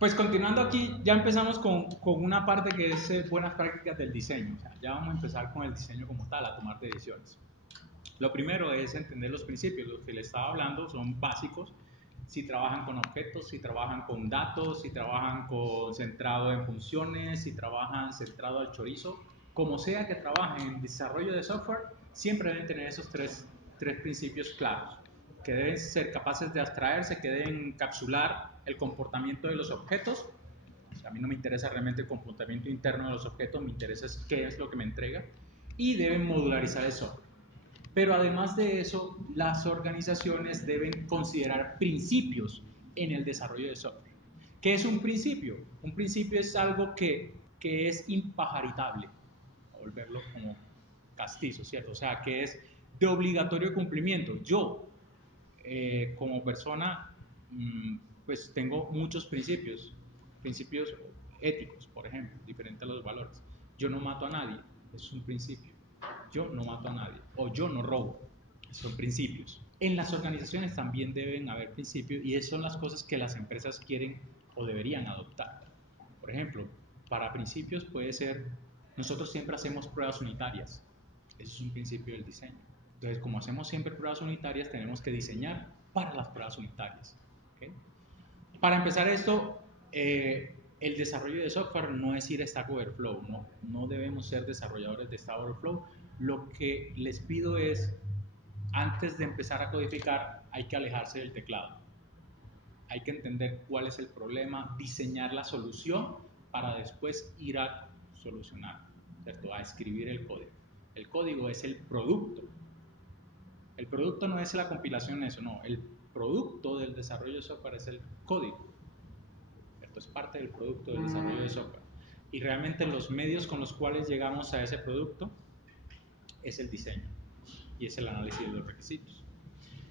Pues continuando aquí, ya empezamos con una parte que es buenas prácticas del diseño. O sea, ya vamos a empezar con el diseño como tal, a tomar decisiones. Lo primero es entender los principios. Los que les estaba hablando son básicos. Si trabajan con objetos, si trabajan con datos, si trabajan con centrado en funciones, si trabajan centrado al chorizo, como sea que trabajen en desarrollo de software, siempre deben tener esos tres principios claros, que deben ser capaces de abstraerse, que deben encapsular el comportamiento de los objetos. O sea, a mí no me interesa realmente el comportamiento interno de los objetos, me interesa es qué es lo que me entrega, y deben modularizar el software. Pero además de eso, las organizaciones deben considerar principios en el desarrollo de software. ¿Qué es un principio? Un principio es algo que es impajaritable, a volverlo como castizo, ¿cierto? O sea, que es de obligatorio cumplimiento. Yo, como persona, pues tengo muchos principios éticos, por ejemplo, diferentes a los valores. Yo no mato a nadie, es un principio. Yo no mato a nadie o yo no robo, son principios. En las organizaciones también deben haber principios y esas son las cosas que las empresas quieren o deberían adoptar. Por ejemplo, para principios puede ser, nosotros siempre hacemos pruebas unitarias, eso es un principio del diseño. Entonces, como hacemos siempre pruebas unitarias, tenemos que diseñar para las pruebas unitarias. ¿Okay? Para empezar esto, el desarrollo de software no es ir a Stack Overflow, no debemos ser desarrolladores de Stack Overflow. Lo que les pido es, antes de empezar a codificar, hay que alejarse del teclado. Hay que entender cuál es el problema, diseñar la solución para después ir a solucionar, ¿cierto? A escribir el código. El código es el producto. El producto no es la compilación, eso no. El producto del desarrollo de software es el código. ¿Cierto? Es parte del producto del desarrollo de software. Y realmente los medios con los cuales llegamos a ese producto es el diseño y es el análisis de los requisitos.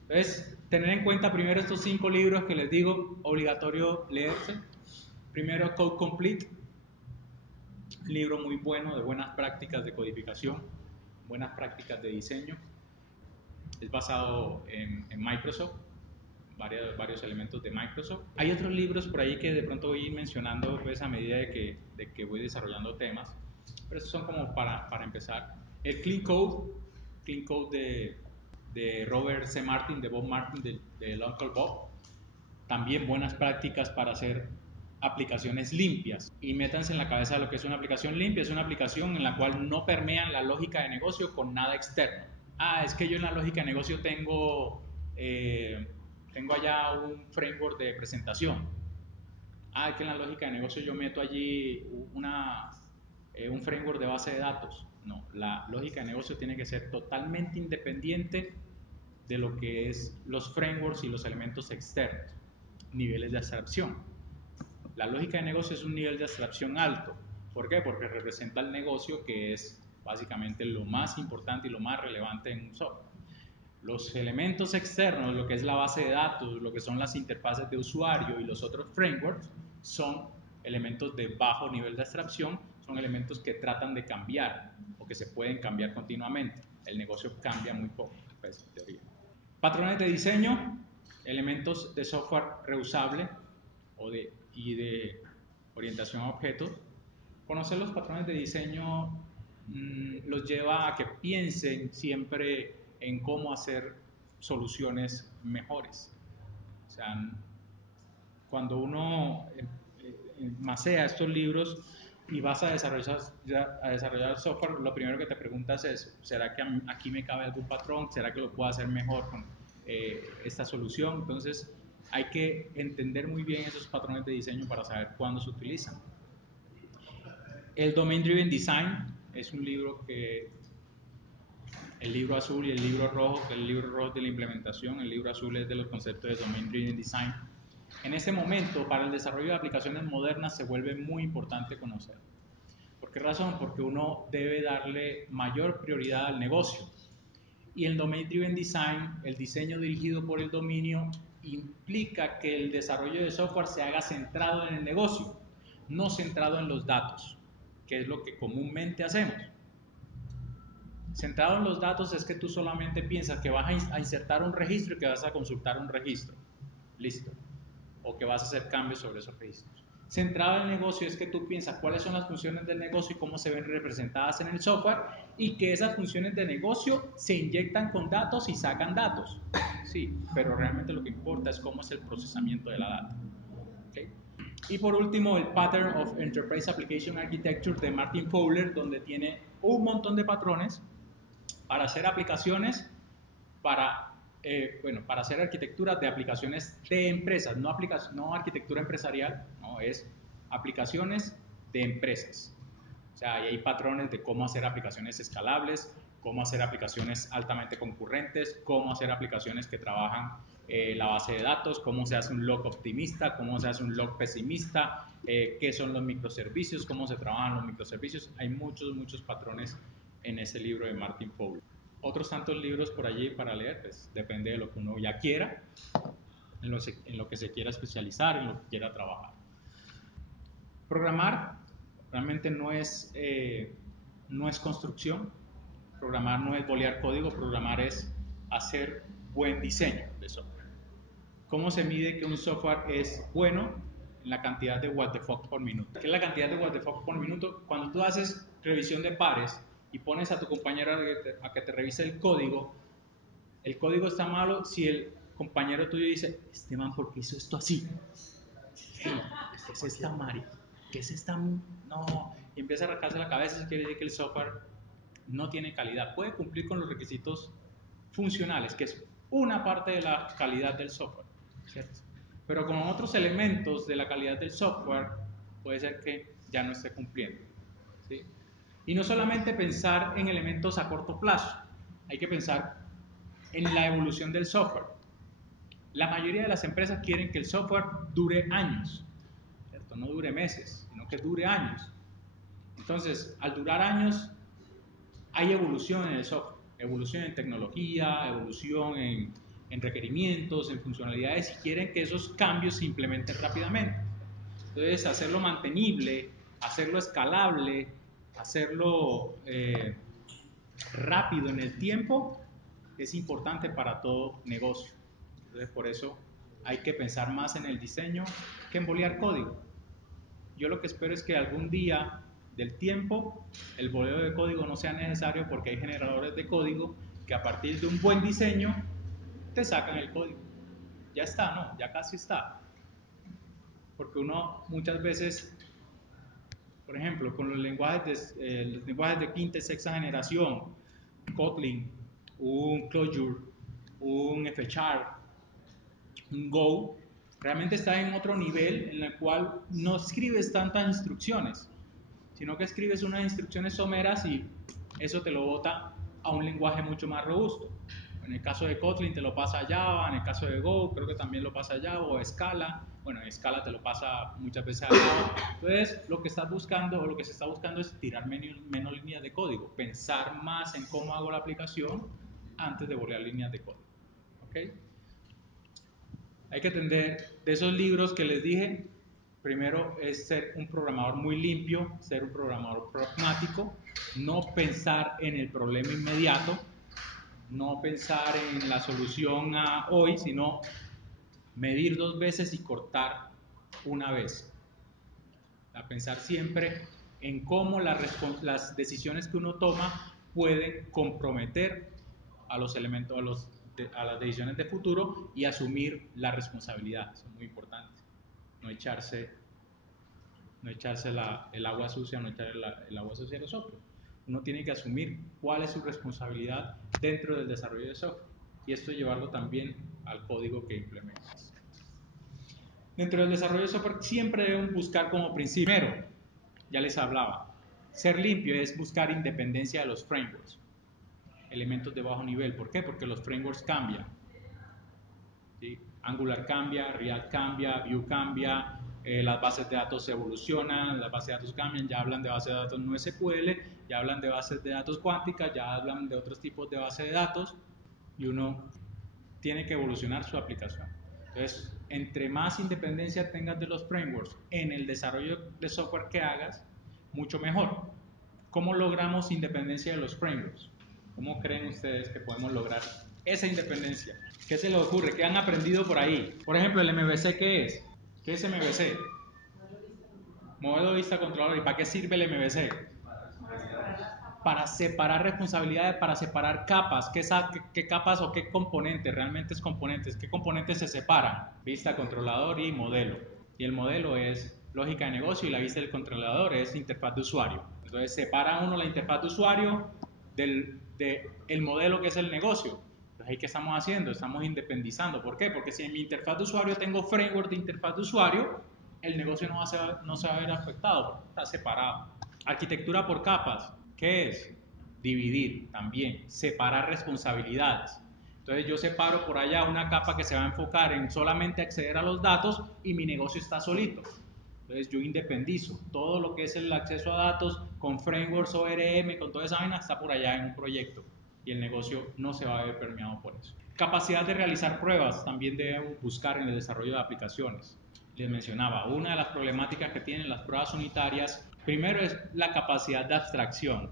Entonces, tener en cuenta primero estos 5 libros que les digo, obligatorio leerse. Primero, Code Complete, un libro muy bueno de buenas prácticas de codificación, buenas prácticas de diseño. Es basado en Microsoft, varios elementos de Microsoft. Hay otros libros por ahí que de pronto voy a ir mencionando pues, a medida de que voy desarrollando temas, pero estos son como para empezar. El Clean Code de Robert C. Martin, de Bob Martin, del Uncle Bob. También buenas prácticas para hacer aplicaciones limpias. Y métanse en la cabeza lo que es una aplicación limpia. Es una aplicación en la cual no permean la lógica de negocio con nada externo. Es que yo en la lógica de negocio tengo allá un framework de presentación. Es que en la lógica de negocio yo meto allí un framework de base de datos. No, la lógica de negocio tiene que ser totalmente independiente de lo que es los frameworks y los elementos externos, niveles de abstracción. La lógica de negocio es un nivel de abstracción alto. ¿Por qué? Porque representa el negocio, que es básicamente lo más importante y lo más relevante en un software. Los elementos externos, lo que es la base de datos, lo que son las interfaces de usuario y los otros frameworks, son elementos de bajo nivel de abstracción, son elementos que tratan de cambiar o que se pueden cambiar continuamente. El negocio cambia muy poco, pues, en teoría. Patrones de diseño, elementos de software reusable y de orientación a objetos. Conocer los patrones de diseño los lleva a que piensen siempre en cómo hacer soluciones mejores. O sea, cuando uno masea estos libros y vas a desarrollar software, lo primero que te preguntas es, ¿será que aquí me cabe algún patrón? ¿Será que lo puedo hacer mejor con esta solución? Entonces, hay que entender muy bien esos patrones de diseño para saber cuándo se utilizan. El Domain Driven Design es un libro el libro azul y el libro rojo, que el libro rojo es de la implementación, el libro azul es de los conceptos de Domain Driven Design. En este momento, para el desarrollo de aplicaciones modernas se vuelve muy importante conocer. ¿Por qué razón? Porque uno debe darle mayor prioridad al negocio. Y el Domain Driven Design, el diseño dirigido por el dominio, implica que el desarrollo de software se haga centrado en el negocio, no centrado en los datos, que es lo que comúnmente hacemos. Centrado en los datos es que tú solamente piensas que vas a insertar un registro y que vas a consultar un registro. Listo. O que vas a hacer cambios sobre esos registros. centrado en el negocio es que tú piensas cuáles son las funciones del negocio y cómo se ven representadas en el software, y que esas funciones de negocio se inyectan con datos y sacan datos. Sí, pero realmente lo que importa es cómo es el procesamiento de la data. ¿Okay? Y por último, el Pattern of Enterprise Application Architecture de Martin Fowler, donde tiene un montón de patrones para hacer aplicaciones, para hacer arquitecturas de aplicaciones de empresas, no arquitectura empresarial, no, es aplicaciones de empresas. O sea, ahí hay patrones de cómo hacer aplicaciones escalables, cómo hacer aplicaciones altamente concurrentes, cómo hacer aplicaciones que trabajan la base de datos, cómo se hace un log optimista, cómo se hace un log pesimista, qué son los microservicios, cómo se trabajan los microservicios. Hay muchos patrones en ese libro de Martin Fowler. Otros tantos libros por allí para leer, pues depende de lo que uno ya quiera, en lo que se quiera especializar, en lo que quiera trabajar. Programar realmente no es construcción, programar no es bolear código, programar es hacer buen diseño de software. ¿Cómo se mide que un software es bueno? En la cantidad de what the fuck por minuto. ¿Qué es la cantidad de what the fuck por minuto? Cuando tú haces revisión de pares y pones a tu compañero a que te revise el código está malo si el compañero tuyo dice, este man, ¿por qué hizo esto así? Hey, ¿qué es esta Mari? ¿Qué es esta? No, y empieza a arrancarse la cabeza, eso quiere decir que el software no tiene calidad. Puede cumplir con los requisitos funcionales, que es una parte de la calidad del software, ¿cierto? Pero con otros elementos de la calidad del software puede ser que ya no esté cumpliendo, ¿sí? Y no solamente pensar en elementos a corto plazo, hay que pensar en la evolución del software. La mayoría de las empresas quieren que el software dure años, ¿cierto? No dure meses, sino que dure años. Entonces, al durar años, hay evolución en el software, evolución en tecnología, evolución en requerimientos, en funcionalidades, y quieren que esos cambios se implementen rápidamente. Entonces, hacerlo mantenible, hacerlo escalable, hacerlo rápido en el tiempo, es importante para todo negocio. Entonces, por eso hay que pensar más en el diseño que en bolear código. Yo lo que espero es que algún día del tiempo el boleo de código no sea necesario, porque hay generadores de código que a partir de un buen diseño te sacan el código. Ya está, ¿no? Ya casi está. Porque uno muchas veces, por ejemplo, con los lenguajes de quinta y sexta generación, Kotlin, un Clojure, un F-Sharp, un Go, realmente está en otro nivel en el cual no escribes tantas instrucciones, sino que escribes unas instrucciones someras y eso te lo bota a un lenguaje mucho más robusto. En el caso de Kotlin te lo pasa a Java, en el caso de Go creo que también lo pasa a Java, o a Scala. Bueno, en Scala te lo pasa muchas veces a Java. Entonces, lo que estás buscando, o lo que se está buscando, es tirar menos líneas de código, pensar más en cómo hago la aplicación antes de bolear líneas de código. ¿Ok? Hay que entender de esos libros que les dije. Primero es ser un programador muy limpio, ser un programador pragmático, no pensar en el problema inmediato, no pensar en la solución a hoy, sino medir 2 veces y cortar una vez. A pensar siempre en cómo las decisiones que uno toma pueden comprometer a los elementos, a las decisiones de futuro, y asumir la responsabilidad. Eso es muy importante. No echarse el agua sucia, no echar el agua sucia a los otros. Uno tiene que asumir cuál es su responsabilidad dentro del desarrollo de software, y esto llevarlo también al código que implementas. Dentro del desarrollo de software siempre deben buscar como principio, primero, ya les hablaba, ser limpio es buscar independencia de los frameworks, elementos de bajo nivel. ¿Por qué? Porque los frameworks cambian, ¿sí? Angular cambia, React cambia, Vue cambia, las bases de datos evolucionan, las bases de datos cambian, ya hablan de bases de datos no SQL, ya hablan de bases de datos cuánticas, ya hablan de otros tipos de bases de datos, y uno tiene que evolucionar su aplicación. Entonces, entre más independencia tengas de los frameworks en el desarrollo de software que hagas, mucho mejor. ¿Cómo logramos independencia de los frameworks? ¿Cómo creen ustedes que podemos lograr esa independencia? ¿Qué se les ocurre? ¿Qué han aprendido por ahí? Por ejemplo, el MVC, ¿qué es? ¿Qué es MVC? Modelo de vista controlador. ¿Y para qué sirve el MVC? Para separar responsabilidades, para separar capas. ¿Qué capas o qué componentes? Realmente es componentes. ¿Qué componentes se separan? Vista, controlador y modelo. Y el modelo es lógica de negocio y la vista del controlador es interfaz de usuario. Entonces separa uno la interfaz de usuario del modelo que es el negocio. Entonces, ¿ahí qué estamos haciendo? Estamos independizando. ¿Por qué? Porque si en mi interfaz de usuario tengo framework de interfaz de usuario, el negocio no se va a ver afectado, está separado. Arquitectura por capas. ¿Qué es? Dividir también, separar responsabilidades. Entonces yo separo por allá una capa que se va a enfocar en solamente acceder a los datos y mi negocio está solito. Entonces yo independizo. Todo lo que es el acceso a datos con frameworks, ORM, con toda esa vaina está por allá en un proyecto y el negocio no se va a ver permeado por eso. Capacidad de realizar pruebas también debemos buscar en el desarrollo de aplicaciones. Les mencionaba, una de las problemáticas que tienen las pruebas unitarias, primero es la capacidad de abstracción,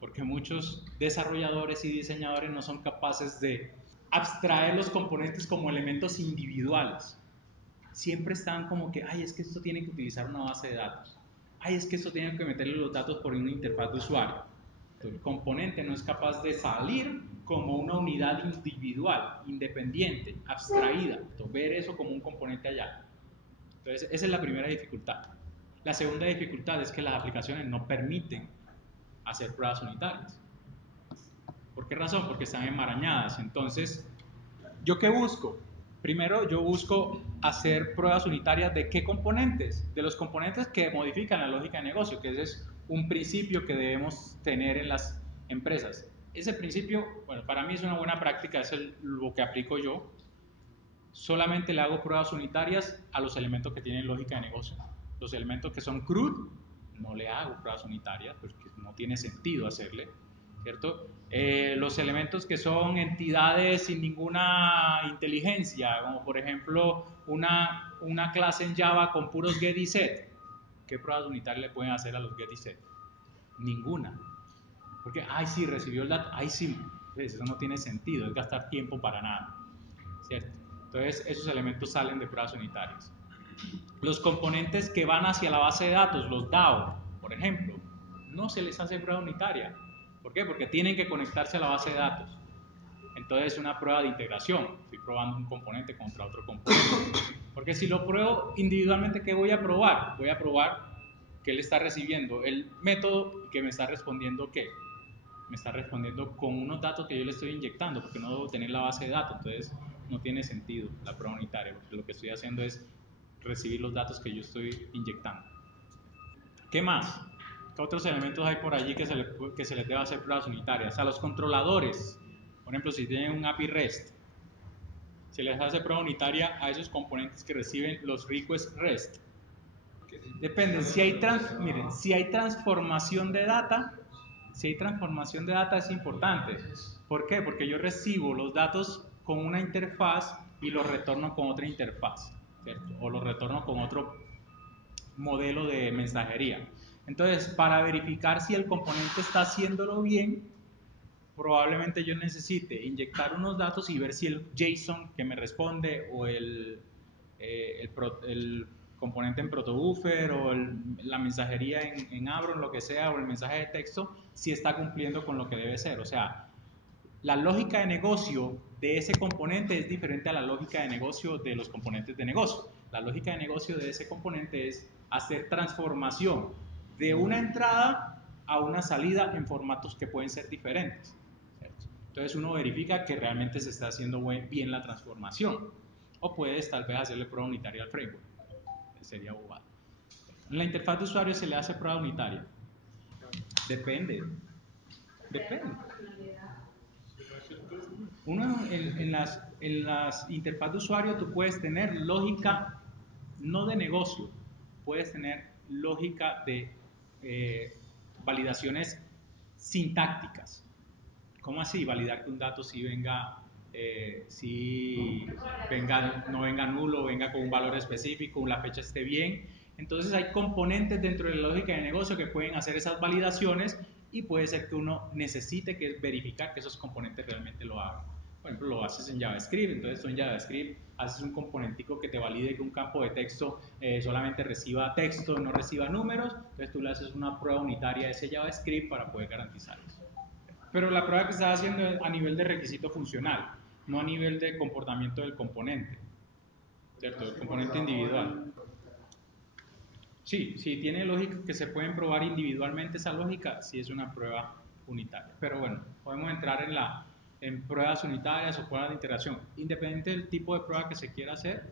porque muchos desarrolladores y diseñadores no son capaces de abstraer los componentes como elementos individuales. Siempre están como que, ay, es que esto tiene que utilizar una base de datos. Ay, es que esto tiene que meterle los datos por una interfaz de usuario. Entonces, el componente no es capaz de salir como una unidad individual, independiente, abstraída. Entonces, ver eso como un componente allá. Entonces, esa es la primera dificultad. La segunda dificultad es que las aplicaciones no permiten hacer pruebas unitarias. ¿Por qué razón? Porque están enmarañadas. Entonces, ¿yo qué busco? Primero, yo busco hacer pruebas unitarias de qué componentes, de los componentes que modifican la lógica de negocio, que ese es un principio que debemos tener en las empresas. Ese principio, bueno, para mí es una buena práctica, es lo que aplico yo. Solamente le hago pruebas unitarias a los elementos que tienen lógica de negocio. Los elementos que son CRUD, no le hago pruebas unitarias, porque no tiene sentido hacerle, ¿cierto? Los elementos que son entidades sin ninguna inteligencia, como por ejemplo una clase en Java con puros get y set, ¿qué pruebas unitarias le pueden hacer a los get y set? Ninguna. Porque, ay, sí, recibió el dato, ay, sí, pues eso no tiene sentido, es gastar tiempo para nada, ¿cierto? Entonces, esos elementos salen de pruebas unitarias. Los componentes que van hacia la base de datos, los DAO, por ejemplo, no se les hace prueba unitaria. ¿Por qué? Porque tienen que conectarse a la base de datos. Entonces es una prueba de integración. Estoy probando un componente contra otro componente. Porque si lo pruebo individualmente, ¿qué voy a probar? Voy a probar que él está recibiendo el método y que me está respondiendo ¿qué? Me está respondiendo con unos datos que yo le estoy inyectando, porque no debo tener la base de datos. Entonces no tiene sentido la prueba unitaria, porque lo que estoy haciendo es recibir los datos que yo estoy inyectando. ¿Qué más? ¿Qué otros elementos hay por allí que se les debe hacer pruebas unitarias? A los controladores, por ejemplo, si tienen un API REST, se les hace prueba unitaria a esos componentes que reciben los requests REST. Depende, miren, si hay transformación de data, es importante. ¿Por qué? Porque yo recibo los datos con una interfaz y los retorno con otra interfaz, ¿cierto? O los retorno con otro modelo de mensajería. Entonces, para verificar si el componente está haciéndolo bien, probablemente yo necesite inyectar unos datos y ver si el JSON que me responde o el componente en protobuffer o la mensajería en Abron, lo que sea, o el mensaje de texto, si está cumpliendo con lo que debe ser. O sea, la lógica de negocio de ese componente es diferente a la lógica de negocio de los componentes de negocio. La lógica de negocio de ese componente es hacer transformación de una entrada a una salida en formatos que pueden ser diferentes, ¿cierto? Entonces uno verifica que realmente se está haciendo bien la transformación. O puedes tal vez hacerle prueba unitaria al framework. Sería bobada. En la interfaz de usuario se le hace prueba unitaria. Depende. Depende. Uno en las interfaz de usuario tú puedes tener lógica no de negocio, puedes tener lógica de validaciones sintácticas. ¿Cómo así? Validar que un dato sí venga, no venga nulo, venga con un valor específico, la fecha esté bien. Entonces hay componentes dentro de la lógica de negocio que pueden hacer esas validaciones y puede ser que uno necesite verificar que esos componentes realmente lo hagan. Por ejemplo, lo haces en JavaScript, entonces tú en JavaScript haces un componentico que te valide que un campo de texto solamente reciba texto, no reciba números, entonces tú le haces una prueba unitaria a ese JavaScript para poder garantizar eso. Pero la prueba que estás haciendo es a nivel de requisito funcional, no a nivel de comportamiento del componente, ¿cierto? El componente individual. Sí, sí, tiene lógica que se pueden probar individualmente esa lógica, sí es una prueba unitaria. Pero bueno, podemos entrar en pruebas unitarias o pruebas de integración. Independiente del tipo de prueba que se quiera hacer,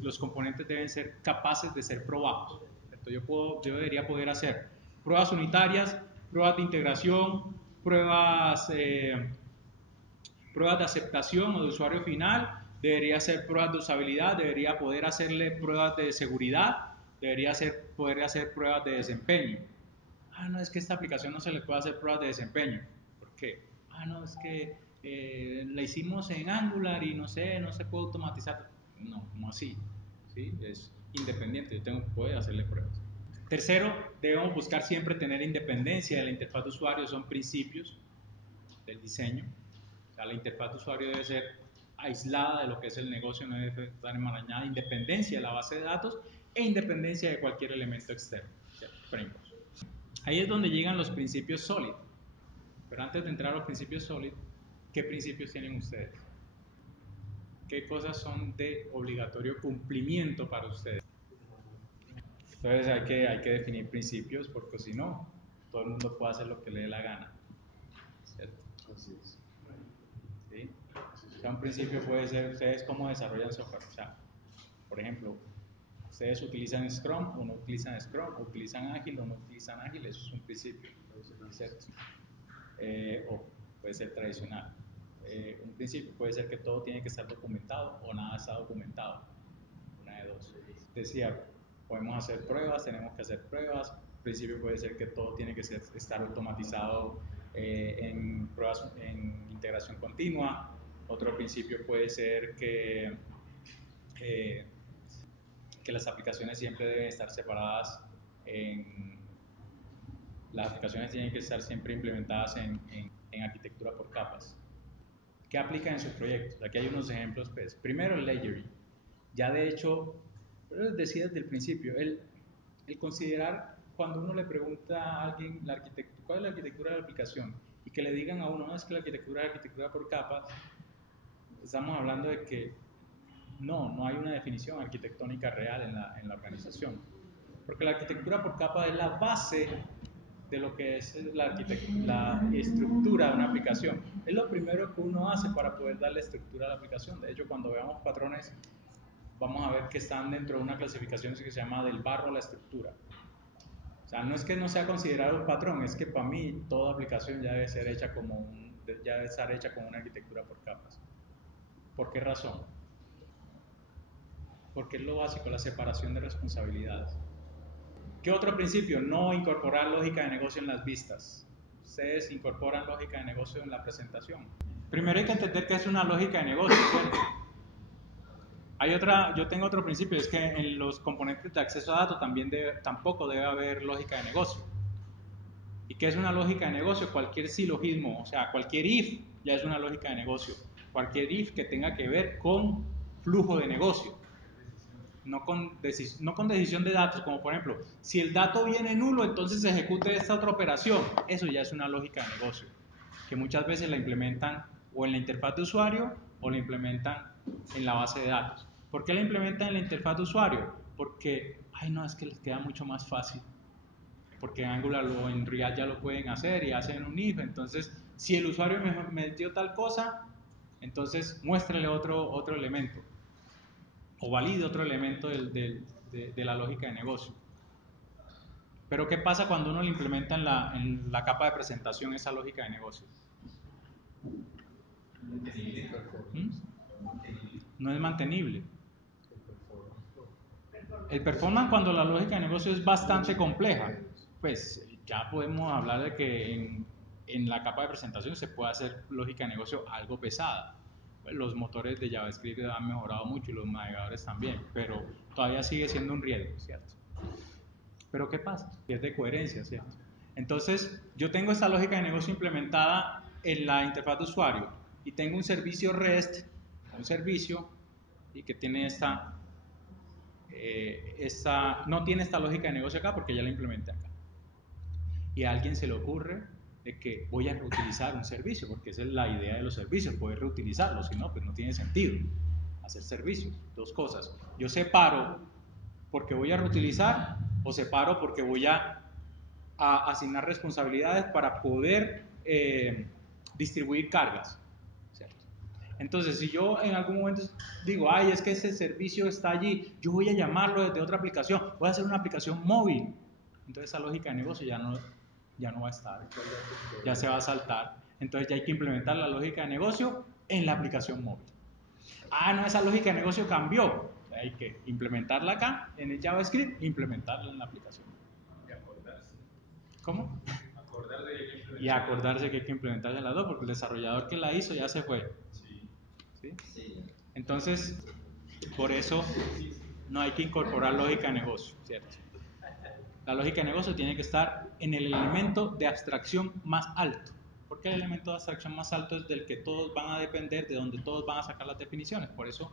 los componentes deben ser capaces de ser probados. Yo debería poder hacer pruebas unitarias, pruebas de integración, pruebas de aceptación o de usuario final, debería hacer pruebas de usabilidad, debería poder hacerle pruebas de seguridad, poder hacer pruebas de desempeño. Ah, no, es que esta aplicación no se le puede hacer pruebas de desempeño. ¿Por qué? Ah, no, es que la hicimos en Angular y no sé, no se puede automatizar. No, como así. ¿Sí? Es independiente, yo tengo que poder hacerle pruebas. Tercero, debemos buscar siempre tener independencia de la interfaz de usuario, son principios del diseño. O sea, la interfaz de usuario debe ser aislada de lo que es el negocio, no debe estar enmarañada, independencia de la base de datos e independencia de cualquier elemento externo, frameworks. Ahí es donde llegan los principios SOLID. Pero antes de entrar a los principios SOLID, ¿qué principios tienen ustedes? ¿Qué cosas son de obligatorio cumplimiento para ustedes? Entonces hay que definir principios porque si no, todo el mundo puede hacer lo que le dé la gana. ¿Cierto? Así es. ¿Sí? O sea, un principio puede ser ustedes cómo desarrollan software. O sea, por ejemplo, ustedes utilizan Scrum o no utilizan Scrum, o utilizan Ágil o no utilizan Ágil, eso es un principio, ¿cierto? O puede ser tradicional. Un principio puede ser que todo tiene que estar documentado o nada está documentado, una de dos. Decía, podemos hacer pruebas, tenemos que hacer pruebas. Un principio puede ser que todo tiene que estar automatizado en pruebas, en integración continua. Otro principio puede ser eh, que las aplicaciones siempre deben estar separadas las aplicaciones tienen que estar siempre implementadas en arquitectura por capas. ¿Qué aplica en sus proyectos? Aquí hay unos ejemplos. Pues. Primero, el layering. Ya de hecho, decía desde el principio, el considerar cuando uno le pregunta a alguien cuál es la arquitectura de la aplicación y que le digan a uno, no, es que la arquitectura es arquitectura por capas, estamos hablando de que no hay una definición arquitectónica real en la organización. Porque la arquitectura por capa es la base de lo que es la estructura de una aplicación. Es lo primero que uno hace para poder darle estructura a la aplicación. De hecho, cuando veamos patrones, vamos a ver que están dentro de una clasificación que se llama del barro a la estructura. O sea, no es que no sea considerado un patrón, es que para mí toda aplicación ya debe ser hecha ya debe estar hecha con una arquitectura por capas. ¿Por qué razón? Porque es lo básico, la separación de responsabilidades. ¿Qué otro principio? No incorporar lógica de negocio en las vistas. Ustedes incorporan lógica de negocio en la presentación. Primero hay que entender qué es una lógica de negocio, ¿cierto? Yo tengo otro principio, es que en los componentes de acceso a datos tampoco debe haber lógica de negocio. ¿Y qué es una lógica de negocio? Cualquier silogismo, o sea, cualquier if ya es una lógica de negocio. Cualquier if que tenga que ver con flujo de negocio. No con decisión de datos, como por ejemplo, si el dato viene nulo, entonces se ejecute esta otra operación. Eso ya es una lógica de negocio, que muchas veces la implementan o en la interfaz de usuario o la implementan en la base de datos. ¿Por qué la implementan en la interfaz de usuario? Porque, no, es que les queda mucho más fácil. Porque en Angular o en React ya lo pueden hacer y hacen un if. Entonces, si el usuario me metió tal cosa, entonces muéstrale otro elemento o valide otro elemento de la lógica de negocio. Pero ¿qué pasa cuando uno le implementa en la capa de presentación esa lógica de negocio? ¿Mm? No es mantenible. El performance cuando la lógica de negocio es bastante compleja, pues ya podemos hablar de que en la capa de presentación se puede hacer lógica de negocio algo pesada. Pues los motores de JavaScript han mejorado mucho y los navegadores también, pero todavía sigue siendo un riesgo, ¿cierto? Pero ¿qué pasa? Pierde coherencia, ¿cierto? Entonces, yo tengo esta lógica de negocio implementada en la interfaz de usuario. y tengo un servicio REST, un servicio y que tiene no tiene esta lógica de negocio acá porque ya la implementé acá. Y a alguien se le ocurre de que voy a reutilizar un servicio, porque esa es la idea de los servicios, poder reutilizarlos, si no, pues no tiene sentido hacer servicios. Dos cosas, yo separo porque voy a reutilizar o separo porque voy a asignar responsabilidades para poder distribuir cargas, ¿cierto? Entonces, si yo en algún momento digo, ay, es que ese servicio está allí, yo voy a llamarlo desde otra aplicación, voy a hacer una aplicación móvil, entonces esa lógica de negocio ya no va a estar, ya se va a saltar. Entonces ya hay que implementar la lógica de negocio en la aplicación móvil. Ah, no, esa lógica de negocio cambió. Hay que implementarla acá en el JavaScript, implementarla en la aplicación. Y acordarse. ¿Cómo? Acordarse Y acordarse que hay que implementarla en las dos, porque el desarrollador que la hizo ya se fue. Sí. ¿Sí? Entonces, por eso no hay que incorporar lógica de negocio, ¿cierto? La lógica de negocio tiene que estar en el elemento de abstracción más alto. Porque el elemento de abstracción más alto es del que todos van a depender, de donde todos van a sacar las definiciones. Por eso,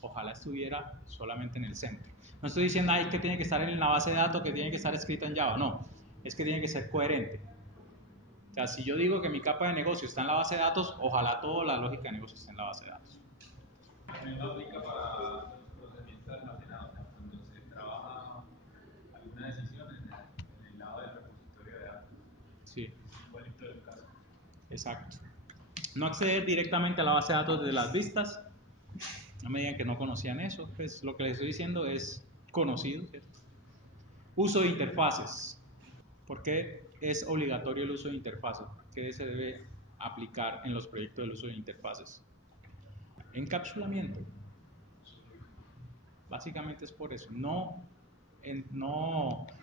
ojalá estuviera solamente en el centro. No estoy diciendo ay, que tiene que estar en la base de datos, que tiene que estar escrita en Java. No, es que tiene que ser coherente. O sea, si yo digo que mi capa de negocio está en la base de datos, ojalá toda la lógica de negocio esté en la base de datos. También lo aplica para los procedimientos almacenados, cuando se trabaja alguna decisión en el lado del repositorio de datos. Sí. Igualito del caso. Exacto. No acceder directamente a la base de datos de las vistas. No me digan que no conocían eso, pues lo que les estoy diciendo es conocido, ¿cierto? Uso de interfaces. ¿Por qué es obligatorio el uso de interfaces? ¿Qué se debe aplicar en los proyectos del uso de interfaces? Encapsulamiento. Básicamente es por eso. No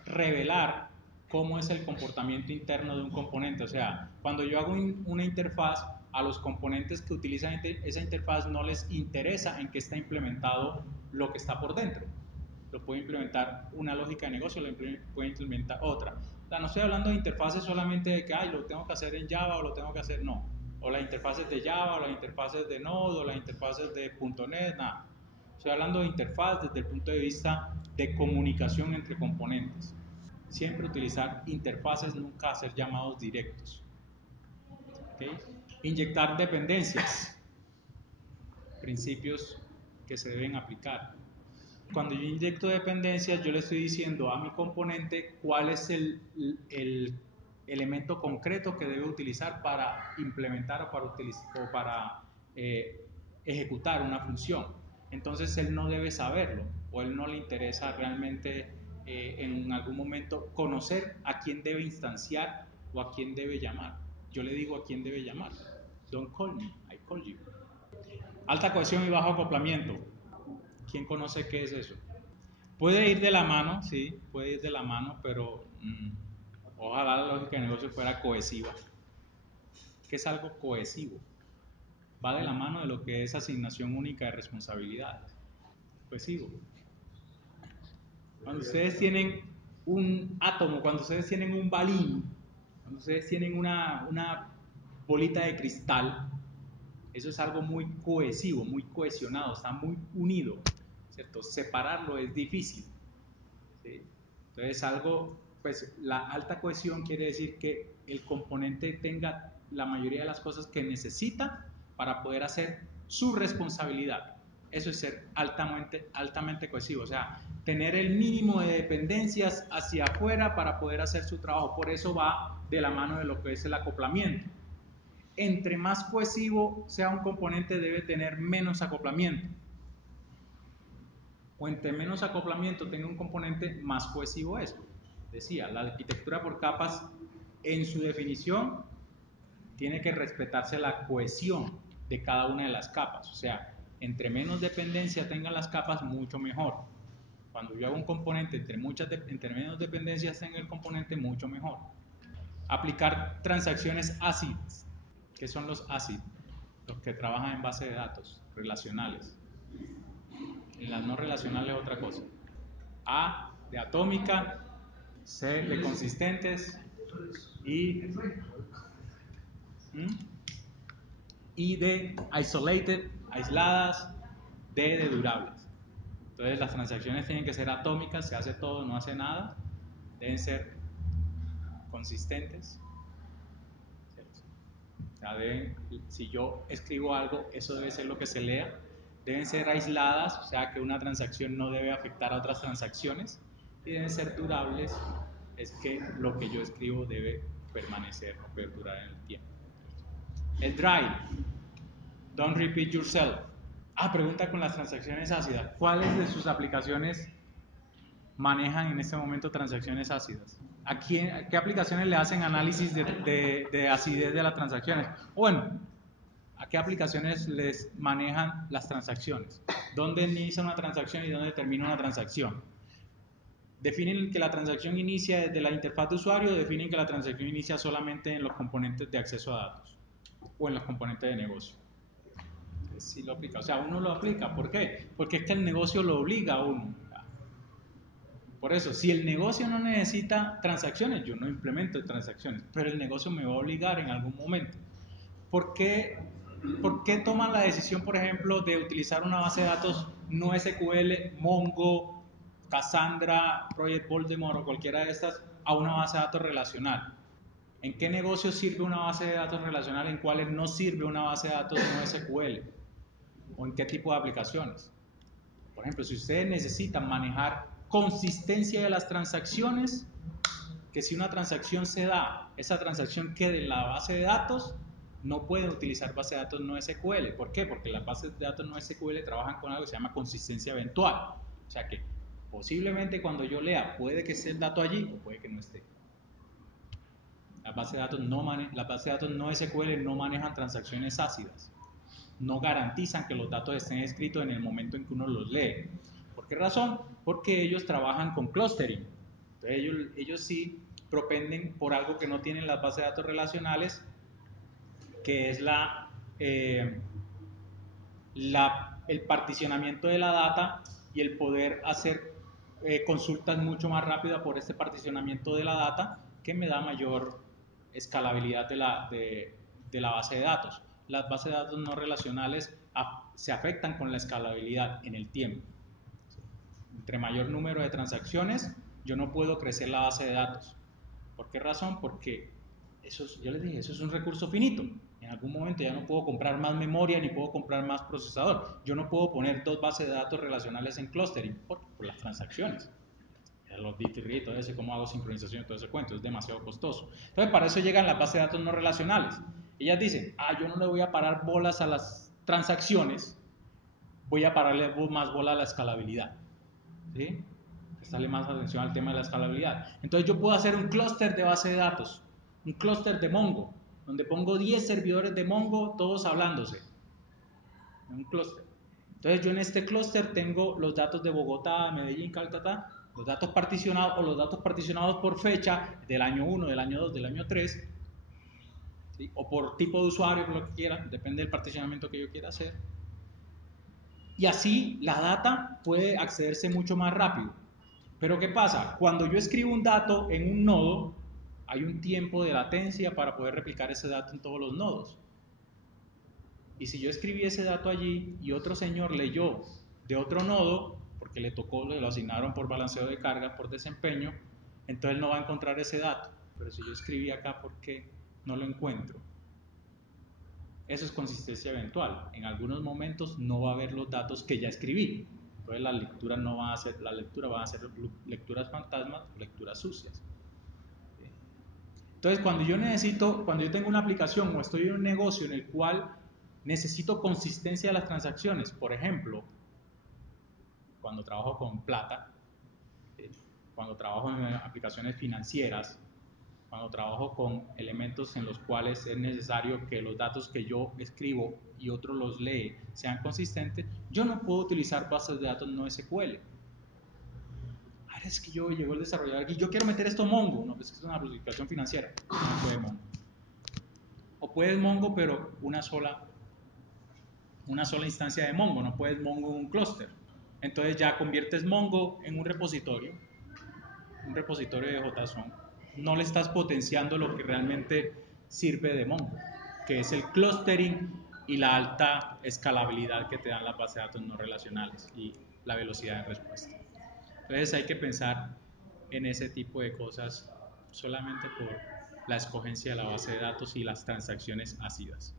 revelar cómo es el comportamiento interno de un componente. O sea, cuando yo hago una interfaz, a los componentes que utilizan esa interfaz no les interesa en qué está implementado lo que está por dentro. Lo puede implementar una lógica de negocio, lo puede implementar otra. O sea, no estoy hablando de interfaces solamente de que ay, lo tengo que hacer en Java o lo tengo que hacer, no. O las interfaces de Java, o las interfaces de Node, o las interfaces de .NET, nada. Estoy hablando de interfaz desde el punto de vista de comunicación entre componentes. Siempre utilizar interfaces, nunca hacer llamados directos. ¿Okay? Inyectar dependencias, principios que se deben aplicar. Cuando yo inyecto dependencias, yo le estoy diciendo a mi componente cuál es el elemento concreto que debe utilizar para implementar o para ejecutar una función. Entonces él no debe saberlo o él no le interesa realmente en algún momento conocer a quién debe instanciar o a quién debe llamar. Yo le digo a quién debe llamar. Don't call me, I call you. Alta cohesión y bajo acoplamiento. ¿Quién conoce qué es eso? Puede ir de la mano, sí, puede ir de la mano, pero ojalá la lógica de negocio fuera cohesiva. ¿Qué es algo cohesivo? Va de la mano de lo que es asignación única de responsabilidades. Cohesivo. Cuando ustedes tienen un átomo, cuando ustedes tienen un balín, cuando ustedes tienen una bolita de cristal, eso es algo muy cohesivo, muy cohesionado, está muy unido, ¿cierto? Separarlo es difícil, ¿sí? Entonces algo, pues la alta cohesión quiere decir que el componente tenga la mayoría de las cosas que necesita para poder hacer su responsabilidad. Eso es ser altamente cohesivo, o sea, tener el mínimo de dependencias hacia afuera para poder hacer su trabajo. Por eso va de la mano de lo que es el acoplamiento. Entre más cohesivo sea un componente, debe tener menos acoplamiento. O entre menos acoplamiento tenga un componente, más cohesivo es. Decía, la arquitectura por capas, en su definición, tiene que respetarse la cohesión de cada una de las capas. O sea, entre menos dependencia tengan las capas, mucho mejor. Cuando yo hago un componente, entre menos dependencias tenga el componente, mucho mejor. Aplicar transacciones ácidas. ¿Qué son los ACID? Los que trabajan en base de datos relacionales. En las no relacionales otra cosa. A de atómica, C de consistentes y I de isolated, aisladas, D de durables. Entonces las transacciones tienen que ser atómicas, se hace todo, no hace nada, deben ser consistentes, ¿cierto? O sea, si yo escribo algo, eso debe ser lo que se lea, deben ser aisladas, o sea que una transacción no debe afectar a otras transacciones, y deben ser durables, es que lo que yo escribo debe permanecer o perdurar en el tiempo. El dry, don't repeat yourself. Pregunta con las transacciones ácidas. ¿Cuáles de sus aplicaciones manejan en este momento transacciones ácidas? ¿Qué aplicaciones le hacen análisis de acidez de las transacciones? Bueno, ¿a qué aplicaciones les manejan las transacciones? ¿Dónde inicia una transacción y dónde termina una transacción? ¿Definen que la transacción inicia desde la interfaz de usuario o definen que la transacción inicia solamente en los componentes de acceso a datos o en los componentes de negocio? Sí lo aplica, o sea, uno lo aplica. ¿Por qué? Porque es que el negocio lo obliga a uno. Por eso, si el negocio no necesita transacciones, yo no implemento transacciones, pero el negocio me va a obligar en algún momento. ¿Por qué toman la decisión, por ejemplo, de utilizar una base de datos no SQL, Mongo, Cassandra, Project Voldemort o cualquiera de estas a una base de datos relacional? ¿En qué negocio sirve una base de datos relacional? ¿En cuáles no sirve una base de datos no SQL? ¿O en qué tipo de aplicaciones? Por ejemplo, si ustedes necesitan manejar consistencia de las transacciones, que si una transacción se da, esa transacción quede en la base de datos, no pueden utilizar base de datos no SQL. ¿Por qué? Porque las bases de datos no SQL trabajan con algo que se llama consistencia eventual. O sea que posiblemente cuando yo lea puede que esté el dato allí o puede que no esté. Las bases de datos no SQL no manejan transacciones ácidas. No garantizan que los datos estén escritos en el momento en que uno los lee. ¿Por qué razón? Porque ellos trabajan con clustering. Entonces ellos sí propenden por algo que no tienen las bases de datos relacionales, que es el particionamiento de la data y el poder hacer consultas mucho más rápidas por este particionamiento de la data, que me da mayor escalabilidad de la base de datos. Las bases de datos no relacionales se afectan con la escalabilidad en el tiempo. Entre mayor número de transacciones, yo no puedo crecer la base de datos. ¿Por qué razón? Porque yo les dije, eso es un recurso finito. En algún momento ya no puedo comprar más memoria ni puedo comprar más procesador. Yo no puedo poner dos bases de datos relacionales en clustering por las transacciones. Los DTR y todo eso, cómo hago sincronización y todo ese cuento, es demasiado costoso. Entonces, para eso llegan las bases de datos no relacionales. Ellas dicen, yo no le voy a parar bolas a las transacciones, voy a pararle más bola a la escalabilidad. ¿Sí? Prestarle más atención al tema de la escalabilidad. Entonces, yo puedo hacer un clúster de base de datos, un clúster de Mongo, donde pongo 10 servidores de Mongo, todos hablándose. Un clúster. Entonces, yo en este clúster tengo los datos de Bogotá, Medellín, Calcuta, los datos particionados o los datos particionados por fecha del año 1, del año 2, del año 3, ¿sí? O por tipo de usuario, lo que quiera, depende del particionamiento que yo quiera hacer. Y así la data puede accederse mucho más rápido. Pero ¿qué pasa? Cuando yo escribo un dato en un nodo, hay un tiempo de latencia para poder replicar ese dato en todos los nodos. Y si yo escribí ese dato allí y otro señor leyó de otro nodo, porque le tocó, lo asignaron por balanceo de carga, por desempeño, entonces él no va a encontrar ese dato. Pero si yo escribí acá, ¿por qué no lo encuentro? Eso es consistencia eventual. En algunos momentos no va a haber los datos que ya escribí. Entonces la lectura van a ser lecturas fantasmas o lecturas sucias. Entonces cuando yo tengo una aplicación o estoy en un negocio en el cual necesito consistencia de las transacciones, por ejemplo, cuando trabajo con plata, cuando trabajo en aplicaciones financieras, cuando trabajo con elementos en los cuales es necesario que los datos que yo escribo y otro los lee sean consistentes, yo no puedo utilizar bases de datos no SQL. Ahora es que llegó el desarrollador aquí, yo quiero meter esto Mongo, no, pues es una aplicación financiera, no puede Mongo. O puedes Mongo, pero una sola instancia de Mongo, no puedes Mongo en un clúster. Entonces ya conviertes Mongo en un repositorio de JSON. No le estás potenciando lo que realmente sirve de Mongo, que es el clustering y la alta escalabilidad que te dan las bases de datos no relacionales y la velocidad de respuesta. Entonces hay que pensar en ese tipo de cosas solamente por la escogencia de la base de datos y las transacciones ácidas.